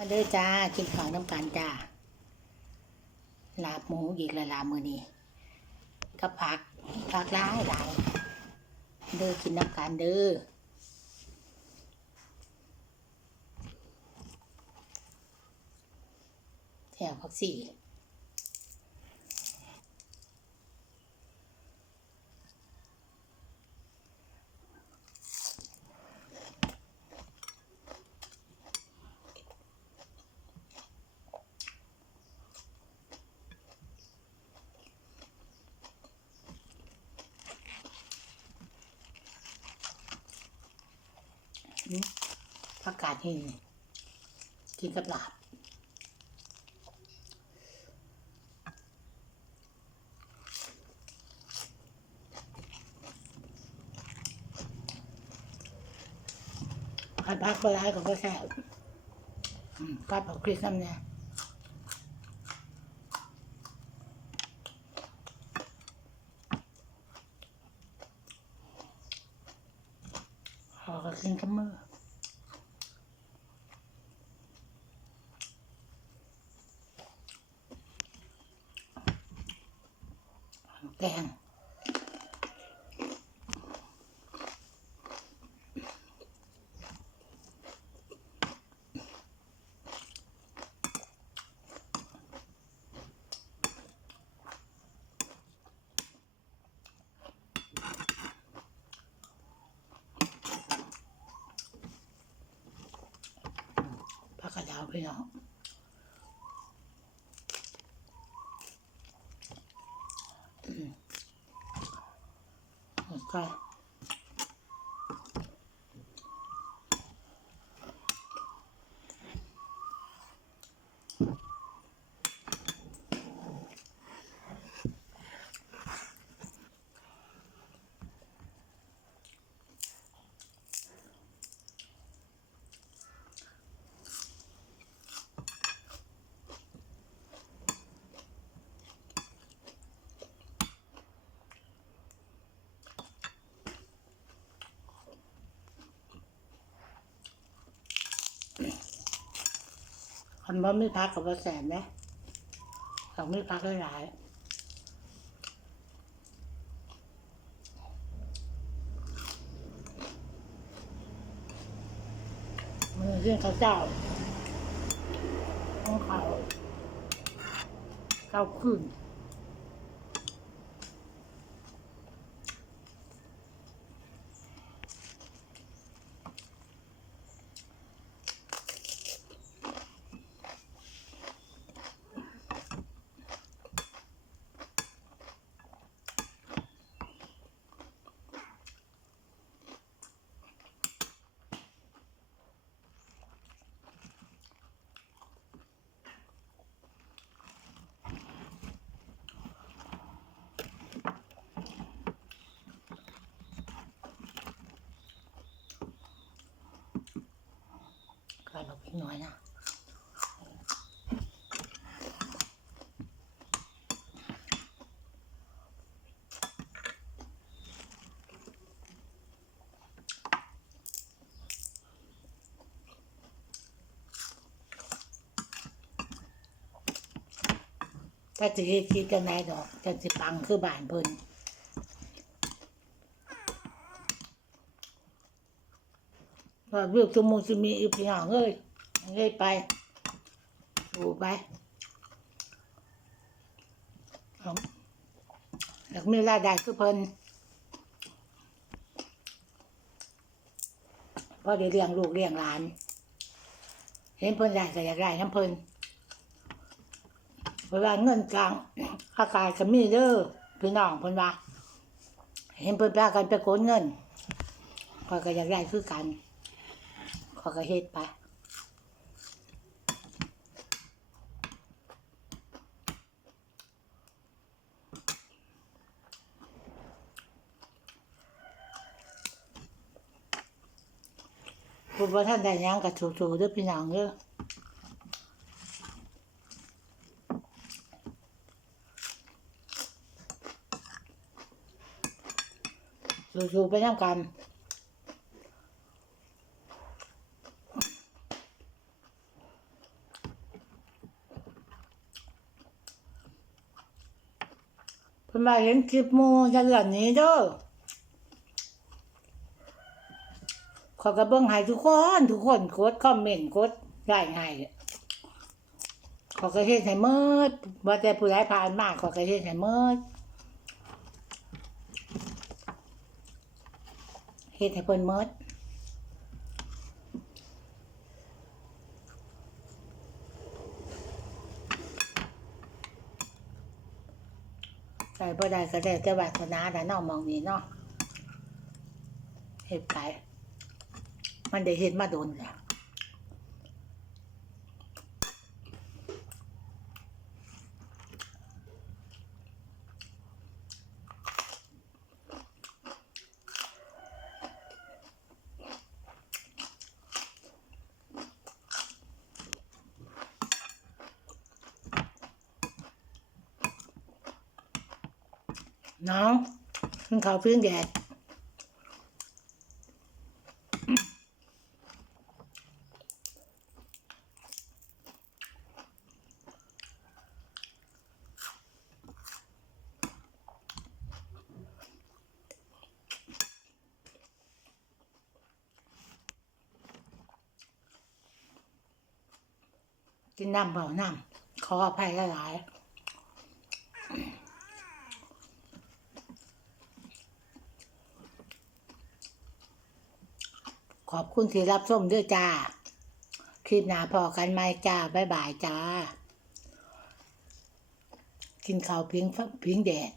มาเด้อจ้ากินข้าวน้ำกันจ้าลาบหมูอีกละลาบมือนี้กับผักผักหลายหลายเด้อกินน้ำกันเด้อแถวพักสี่ ผักกาดหินกินกับลาบผัดผักปลาร้าก็บ่แซ่บผัดผักพริกน้ำเนี่ยขาก็กินกับมือ แกง ผักกระดาวพี่น้องอืม แคันว่าไม่พักกับว่าแสนนะสองไม่พักหลายมือเรื่องเขาเจ้าของเขาเก้าขึ้น น้อยนะถ้าจะเฮ็ดคิดกันไหนดอกจะสิปังคือบ้านเพิ่นว่าเลือกจมูกจะมีอีพี่น้องเอ้ย เอ้ยไปดูไปเอาอยากมีรายได้คือเพิ่นพอได้เลี้ยงลูกเลี้ยงหลาน เห็นเพิ่นได้ก็อยากได้น้ำเพิ่นเวลาเงินกลางอากาศก็มีเด้อพี่น้องเพิ่นว่า เห็นเพิ่นพากันไปโกดเงินขอยก็อยากได้คือกันขอยก็เฮ็ดไป บุญว่าท่านได้ยังกับถูๆด้วยพี่น้องเด้อสูๆไปน้ำกันเพิ่นมาเห็นคลิปมูจะเหลือนี้เด้อ ขอกระเบื้องให้ทุกคนทุกคนกดคอมเมนต์กดไลค์ให้ขอกระเฮ็ดให้เมิดว่าแต่ผู้ใดผ่านมากขอกระเฮ็ดให้เมิดเฮ็ดให้เพิ่นเมิดใส่บ่ได้ก็ได้แต่วาสนาแต่นอกมองนี่เนาะเฮ็ดไป มันได้เฮ็ดมาโดนแหละน้องกินข้าพึ่งแดด กินน้ำเปล่าน้ำขออภัยหลายขอบคุณที่รับชมด้วยจ้า คลิปหน้าพอกันไหมจ้า บ๊ายบายจ้า กินข้าวพิงพิงแดด